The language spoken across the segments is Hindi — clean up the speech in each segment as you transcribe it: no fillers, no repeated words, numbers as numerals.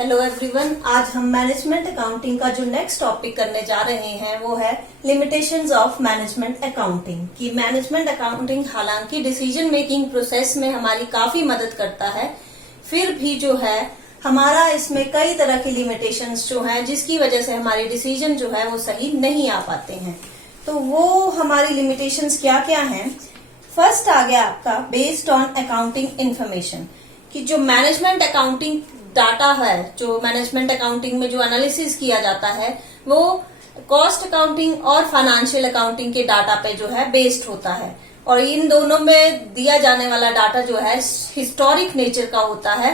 हेलो एवरीवन, आज हम मैनेजमेंट अकाउंटिंग का जो नेक्स्ट टॉपिक करने जा रहे हैं वो है लिमिटेशंस ऑफ मैनेजमेंट अकाउंटिंग। कि मैनेजमेंट अकाउंटिंग हालांकि डिसीजन मेकिंग प्रोसेस में हमारी काफी मदद करता है, फिर भी जो है हमारा इसमें कई तरह की लिमिटेशंस जो है जिसकी वजह से हमारे डिसीजन जो है वो सही नहीं आ पाते हैं। तो वो हमारी लिमिटेशंस क्या क्या हैं। फर्स्ट आ गया आपका बेस्ड ऑन अकाउंटिंग इंफॉर्मेशन, कि जो मैनेजमेंट अकाउंटिंग डाटा है, जो मैनेजमेंट अकाउंटिंग में जो एनालिसिस किया जाता है वो कॉस्ट अकाउंटिंग और फाइनेंशियल अकाउंटिंग के डाटा पे जो है बेस्ड होता है। और इन दोनों में दिया जाने वाला डाटा जो है हिस्टोरिक नेचर का होता है,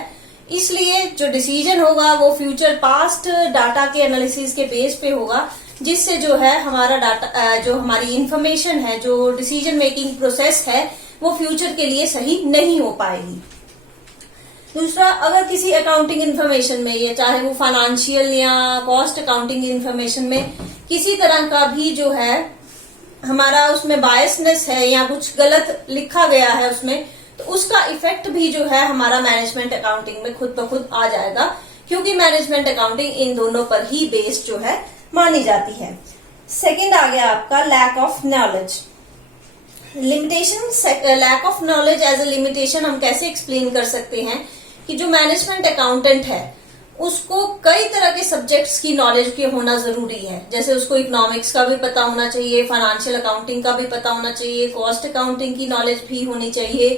इसलिए जो डिसीजन होगा वो फ्यूचर पास्ट डाटा के एनालिसिस के बेस पे होगा, जिससे जो है हमारा डाटा जो हमारी इंफॉर्मेशन है, जो डिसीजन मेकिंग प्रोसेस है वो फ्यूचर के लिए सही नहीं हो पाएगी। दूसरा, अगर किसी अकाउंटिंग इन्फॉर्मेशन में, ये चाहे वो फाइनेंशियल या कॉस्ट अकाउंटिंग इन्फॉर्मेशन में किसी तरह का भी जो है हमारा उसमें बायसनेस है या कुछ गलत लिखा गया है उसमें, तो उसका इफेक्ट भी जो है हमारा मैनेजमेंट अकाउंटिंग में खुद ब खुद आ जाएगा, क्योंकि मैनेजमेंट अकाउंटिंग इन दोनों पर ही बेस्ड जो है मानी जाती है। सेकेंड आ गया आपका lack of knowledge. Limitation, lack of knowledge as a limitation हम कैसे एक्सप्लेन कर सकते हैं कि जो मैनेजमेंट अकाउंटेंट है उसको कई तरह के सब्जेक्ट्स की नॉलेज के होना जरूरी है। जैसे उसको इकोनॉमिक्स का भी पता होना चाहिए, फाइनेंशियल अकाउंटिंग का भी पता होना चाहिए, कॉस्ट अकाउंटिंग की नॉलेज भी होनी चाहिए,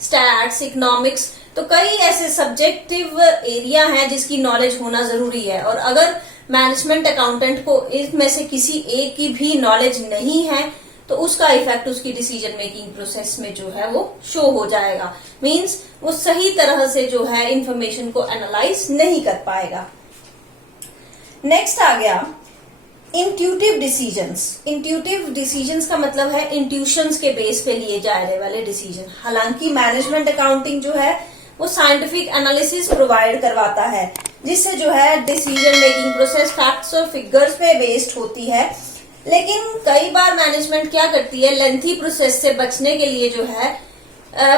स्टैट्स, इकोनॉमिक्स, तो कई ऐसे सब्जेक्टिव एरिया हैं जिसकी नॉलेज होना जरूरी है। और अगर मैनेजमेंट अकाउंटेंट को इसमें से किसी एक की भी नॉलेज नहीं है तो उसका इफेक्ट उसकी डिसीजन मेकिंग प्रोसेस में जो है वो शो हो जाएगा। मींस वो सही तरह से जो है इंफॉर्मेशन को एनालाइज नहीं कर पाएगा। नेक्स्ट आ गया इंट्यूटिव डिसीजंस। इंट्यूटिव डिसीजंस का मतलब है इंट्यूशंस के बेस पे लिए जाने वाले डिसीजन। हालांकि मैनेजमेंट अकाउंटिंग जो है वो साइंटिफिक एनालिसिस प्रोवाइड करवाता है, जिससे जो है डिसीजन मेकिंग प्रोसेस फैक्ट्स और फिगर्स पे बेस्ड होती है। लेकिन कई बार मैनेजमेंट क्या करती है, लेंथी प्रोसेस से बचने के लिए जो है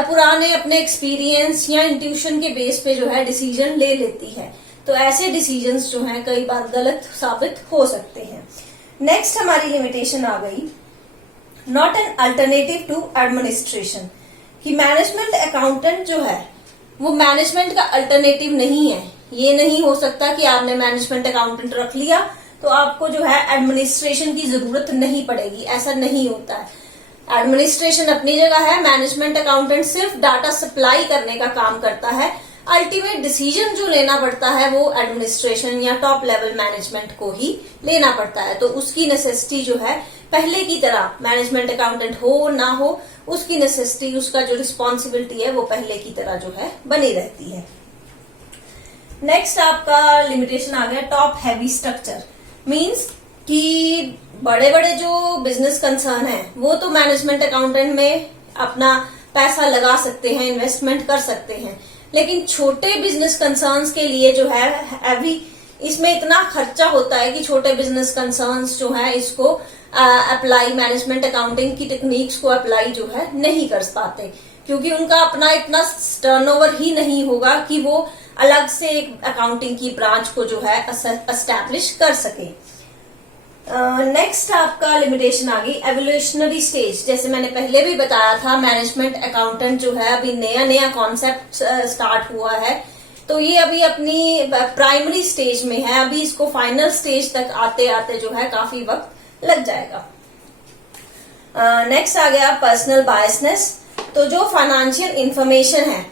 पुराने अपने एक्सपीरियंस या इंट्यूशन के बेस पे जो है डिसीजन ले लेती है। तो ऐसे डिसीजंस जो हैं कई बार गलत साबित हो सकते हैं। नेक्स्ट हमारी लिमिटेशन आ गई not an alternative to administration, कि मैनेजमेंट अकाउंटेंट जो है वो मैनेजमेंट का अल्टरनेटिव नहीं है। ये नहीं हो सकता कि आपने मैनेजमेंट अकाउंटेंट रख लिया तो आपको जो है एडमिनिस्ट्रेशन की जरूरत नहीं पड़ेगी, ऐसा नहीं होता है। एडमिनिस्ट्रेशन अपनी जगह है, मैनेजमेंट अकाउंटेंट सिर्फ डाटा सप्लाई करने का काम करता है। अल्टीमेट डिसीजन जो लेना पड़ता है वो एडमिनिस्ट्रेशन या टॉप लेवल मैनेजमेंट को ही लेना पड़ता है। तो उसकी नेसेसिटी जो है पहले की तरह मैनेजमेंट अकाउंटेंट हो ना हो, उसकी नेसेसिटी, उसका जो रिस्पॉन्सिबिलिटी है वो पहले की तरह जो है बनी रहती है। नेक्स्ट आपका लिमिटेशन आ गया टॉप हैवी स्ट्रक्चर। मीन्स कि बड़े बड़े जो बिजनेस कंसर्न है वो तो मैनेजमेंट अकाउंटेंट में अपना पैसा लगा सकते हैं, इन्वेस्टमेंट कर सकते हैं, लेकिन छोटे बिजनेस कंसर्न्स के लिए जो है अभी इसमें इतना खर्चा होता है कि छोटे बिजनेस कंसर्न्स जो है इसको अप्लाई, मैनेजमेंट अकाउंटिंग की टेक्निक्स को अप्लाई जो है नहीं कर पाते, क्योंकि उनका अपना इतना टर्नओवर ही नहीं होगा कि वो अलग से एक अकाउंटिंग की ब्रांच को जो है एस्टैब्लिश कर सके। नेक्स्ट आपका लिमिटेशन आ गई एवोल्यूशनरी स्टेज। जैसे मैंने पहले भी बताया था, मैनेजमेंट अकाउंटेंट जो है अभी नया नया कॉन्सेप्ट स्टार्ट हुआ है, तो ये अभी अपनी प्राइमरी स्टेज में है। अभी इसको फाइनल स्टेज तक आते आते जो है काफी वक्त लग जाएगा। नेक्स्ट आ गया पर्सनल बायसनेस। तो जो फाइनेंशियल इंफॉर्मेशन है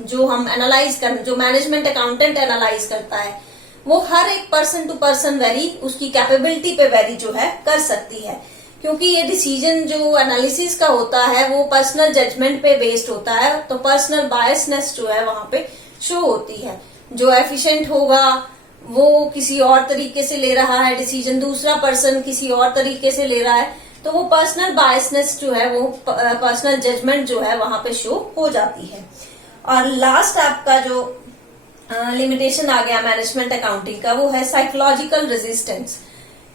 जो हम एनालाइज कर, जो मैनेजमेंट अकाउंटेंट एनालाइज करता है, वो हर एक पर्सन टू पर्सन वेरी, उसकी कैपेबिलिटी पे वेरी जो है कर सकती है, क्योंकि ये डिसीजन जो एनालिसिस का होता है वो पर्सनल जजमेंट पे बेस्ड होता है। तो पर्सनल बायसनेस जो है वहां पे शो होती है। जो एफिशिएंट होगा वो किसी और तरीके से ले रहा है डिसीजन, दूसरा पर्सन किसी और तरीके से ले रहा है, तो वो पर्सनल बायसनेस जो है, वो पर्सनल जजमेंट जो है वहां पे शो हो जाती है। और लास्ट आपका जो लिमिटेशन आ गया मैनेजमेंट अकाउंटिंग का वो है साइकोलॉजिकल रेजिस्टेंस,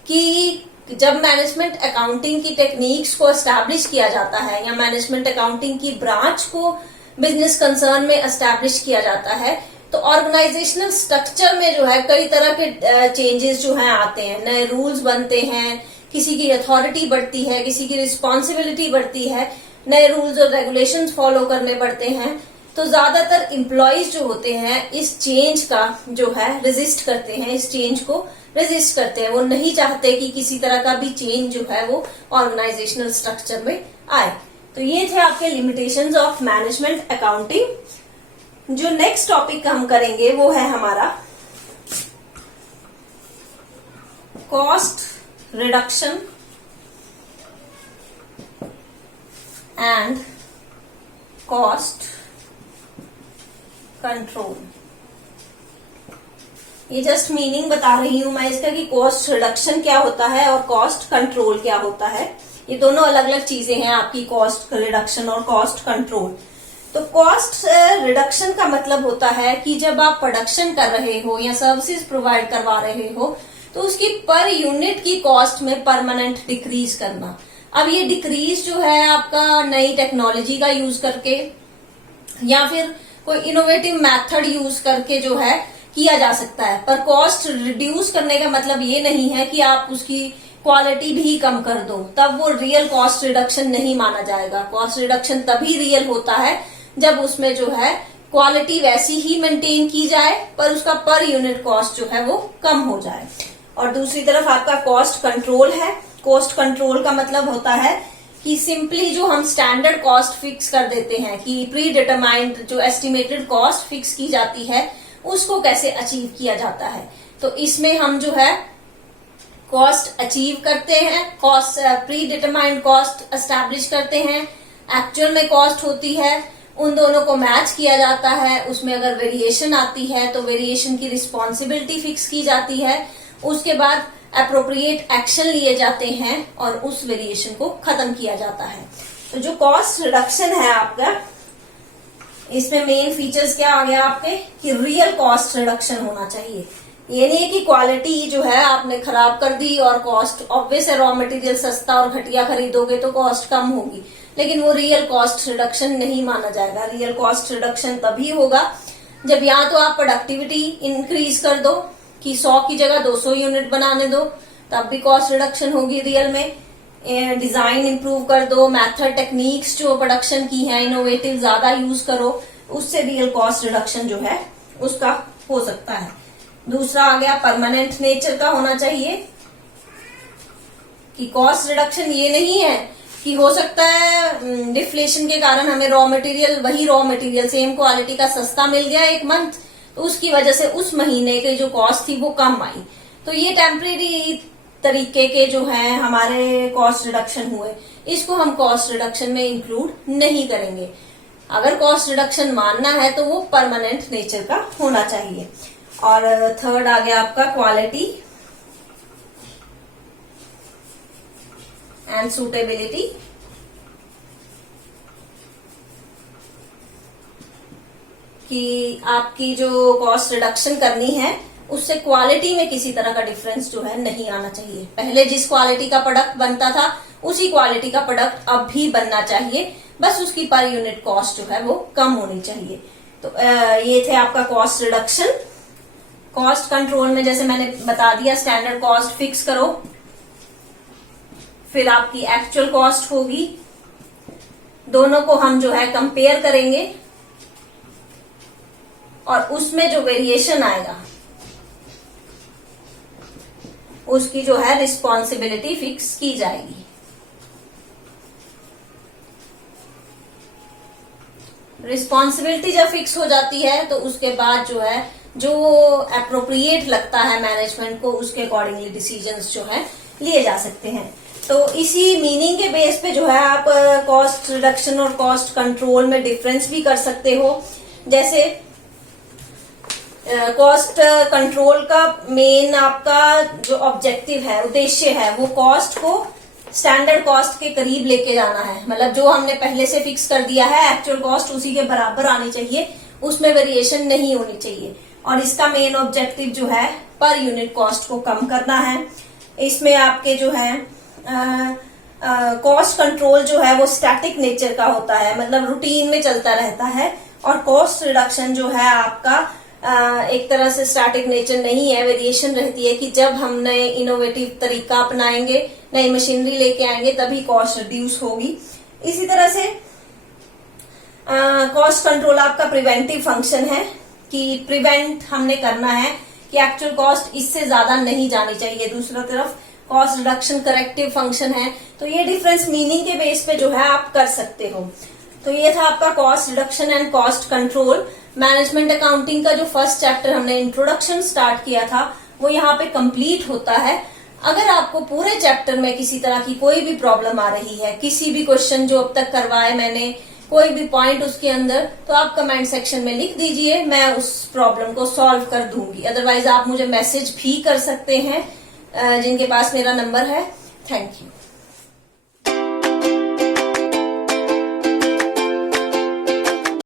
कि जब मैनेजमेंट अकाउंटिंग की टेक्निक्स को एस्टैब्लिश किया जाता है या मैनेजमेंट अकाउंटिंग की ब्रांच को बिजनेस कंसर्न में एस्टैब्लिश किया जाता है, तो ऑर्गेनाइजेशनल स्ट्रक्चर में जो है कई तरह के चेंजेस जो है आते हैं, नए रूल्स बनते हैं, किसी की अथॉरिटी बढ़ती है, किसी की रिस्पॉन्सिबिलिटी बढ़ती है, नए रूल्स और रेगुलेशंस फॉलो करने पड़ते हैं। तो ज्यादातर एम्प्लॉयज जो होते हैं इस चेंज का जो है रेजिस्ट करते हैं, इस चेंज को रेजिस्ट करते हैं। वो नहीं चाहते कि किसी तरह का भी चेंज जो है वो ऑर्गेनाइजेशनल स्ट्रक्चर में आए। तो ये थे आपके लिमिटेशंस ऑफ मैनेजमेंट अकाउंटिंग। जो नेक्स्ट टॉपिक हम करेंगे वो है हमारा cost reduction and cost control. ये जस्ट मीनिंग बता रही हूं मैं इसका कि कॉस्ट रिडक्शन क्या होता है और कॉस्ट कंट्रोल क्या होता है। ये दोनों अलग अलग चीजें हैं आपकी, कॉस्ट रिडक्शन और कॉस्ट कंट्रोल। तो कॉस्ट रिडक्शन का मतलब होता है कि जब आप प्रोडक्शन कर रहे हो या सर्विसेज प्रोवाइड करवा रहे हो तो उसकी पर यूनिट की कॉस्ट में परमानेंट डिक्रीज करना। अब ये डिक्रीज जो है आपका नई टेक्नोलॉजी का यूज करके या फिर कोई इनोवेटिव मेथड यूज करके जो है किया जा सकता है। पर कॉस्ट रिड्यूस करने का मतलब ये नहीं है कि आप उसकी क्वालिटी भी कम कर दो, तब वो रियल कॉस्ट रिडक्शन नहीं माना जाएगा। कॉस्ट रिडक्शन तभी रियल होता है जब उसमें जो है क्वालिटी वैसी ही मेंटेन की जाए पर उसका पर यूनिट कॉस्ट जो है वो कम हो जाए। और दूसरी तरफ आपका कॉस्ट कंट्रोल है। कॉस्ट कंट्रोल का मतलब होता है कि सिंपली जो हम स्टैंडर्ड कॉस्ट फिक्स कर देते हैं कि प्री डिटरमाइंड जो एस्टिमेटेड कॉस्ट फिक्स की जाती है उसको कैसे अचीव किया जाता है। तो इसमें हम जो है कॉस्ट अचीव करते हैं, cost pre determined cost establish करते हैं, एक्चुअल में कॉस्ट होती है, उन दोनों को मैच किया जाता है। उसमें अगर वेरिएशन आती है तो वेरिएशन की रिस्पॉन्सिबिलिटी फिक्स की जाती है, उसके बाद अप्रोप्रिएट एक्शन लिए जाते हैं और उस वेरिएशन को खत्म किया जाता है। तो जो कॉस्ट रिडक्शन है आपका, इसमें मेन फीचर्स क्या आ गया आपके कि रियल कॉस्ट रिडक्शन होना चाहिए। ये नहीं है कि क्वालिटी जो है आपने खराब कर दी और कॉस्ट, ऑब्वियस है रॉ मटेरियल सस्ता और घटिया खरीदोगे तो कॉस्ट कम होगी, लेकिन वो रियल कॉस्ट रिडक्शन नहीं माना जाएगा। रियल कॉस्ट रिडक्शन तभी होगा जब या तो आप प्रोडक्टिविटी इंक्रीज कर दो कि 100 की जगह 200 यूनिट बनाने दो, तब भी कॉस्ट रिडक्शन होगी रियल में। डिजाइन इंप्रूव कर दो, मेथड टेक्निक्स जो प्रोडक्शन की है इनोवेटिव ज्यादा यूज करो, उससे रियल कॉस्ट रिडक्शन जो है उसका हो सकता है। दूसरा आ गया परमानेंट नेचर का होना चाहिए कि कॉस्ट रिडक्शन ये नहीं है कि हो सकता है डिफ्लेशन के कारण हमें वही रॉ मटेरियल सेम क्वालिटी का सस्ता मिल गया एक मंथ, तो उसकी वजह से उस महीने की जो कॉस्ट थी वो कम आई। तो ये टेम्परेरी तरीके के जो है हमारे कॉस्ट रिडक्शन हुए, इसको हम कॉस्ट रिडक्शन में इंक्लूड नहीं करेंगे। अगर कॉस्ट रिडक्शन मानना है तो वो परमानेंट नेचर का होना चाहिए। और थर्ड आ गया आपका क्वालिटी एंड सूटेबिलिटी। कि आपकी जो कॉस्ट रिडक्शन करनी है उससे क्वालिटी में किसी तरह का डिफरेंस जो है नहीं आना चाहिए। पहले जिस क्वालिटी का प्रोडक्ट बनता था उसी क्वालिटी का प्रोडक्ट अब भी बनना चाहिए, बस उसकी पर यूनिट कॉस्ट जो है वो कम होनी चाहिए। तो ये थे आपका कॉस्ट रिडक्शन। कॉस्ट कंट्रोल में जैसे मैंने बता दिया, स्टैंडर्ड कॉस्ट फिक्स करो, फिर आपकी एक्चुअल कॉस्ट होगी, दोनों को हम जो है कंपेयर करेंगे और उसमें जो वेरिएशन आएगा उसकी जो है रिस्पॉन्सिबिलिटी फिक्स की जाएगी। रिस्पॉन्सिबिलिटी जब फिक्स हो जाती है तो उसके बाद जो है जो एप्रोप्रिएट लगता है मैनेजमेंट को उसके अकॉर्डिंगली डिसीजंस जो है लिए जा सकते हैं। तो इसी मीनिंग के बेस पे जो है आप कॉस्ट रिडक्शन और कॉस्ट कंट्रोल में डिफरेंस भी कर सकते हो। जैसे कॉस्ट कंट्रोल का मेन आपका जो ऑब्जेक्टिव है, उद्देश्य है, वो कॉस्ट को स्टैंडर्ड कॉस्ट के करीब लेके जाना है। मतलब जो हमने पहले से फिक्स कर दिया है एक्चुअल कॉस्ट उसी के बराबर आनी चाहिए, उसमें वेरिएशन नहीं होनी चाहिए। और इसका मेन ऑब्जेक्टिव जो है पर यूनिट कॉस्ट को कम करना है। इसमें आपके जो है कॉस्ट कंट्रोल जो है वो स्टैटिक नेचर का होता है, मतलब रूटीन में चलता रहता है। और कॉस्ट रिडक्शन जो है आपका एक तरह से स्टैटिक नेचर नहीं है, वेरिएशन रहती है कि जब हम नए इनोवेटिव तरीका अपनाएंगे, नई मशीनरी लेके आएंगे, तभी कॉस्ट रिड्यूस होगी। इसी तरह से कॉस्ट कंट्रोल आपका प्रिवेंटिव फंक्शन है कि प्रिवेंट हमने करना है कि एक्चुअल कॉस्ट इससे ज्यादा नहीं जानी चाहिए। दूसरा तरफ कॉस्ट रिडक्शन करेक्टिव फंक्शन है। तो ये डिफरेंस मीनिंग के बेस पे जो है आप कर सकते हो। तो ये था आपका cost reduction and cost control. Management accounting का जो फर्स्ट चैप्टर हमने इंट्रोडक्शन स्टार्ट किया था वो यहाँ पे कंप्लीट होता है। अगर आपको पूरे चैप्टर में किसी तरह की कोई भी प्रॉब्लम आ रही है, किसी भी क्वेश्चन जो अब तक करवाए मैंने, कोई भी पॉइंट उसके अंदर, तो आप कमेंट सेक्शन में लिख दीजिए, मैं उस प्रॉब्लम को सॉल्व कर दूंगी। अदरवाइज आप मुझे मैसेज भी कर सकते हैं जिनके पास मेरा नंबर है। Thank you.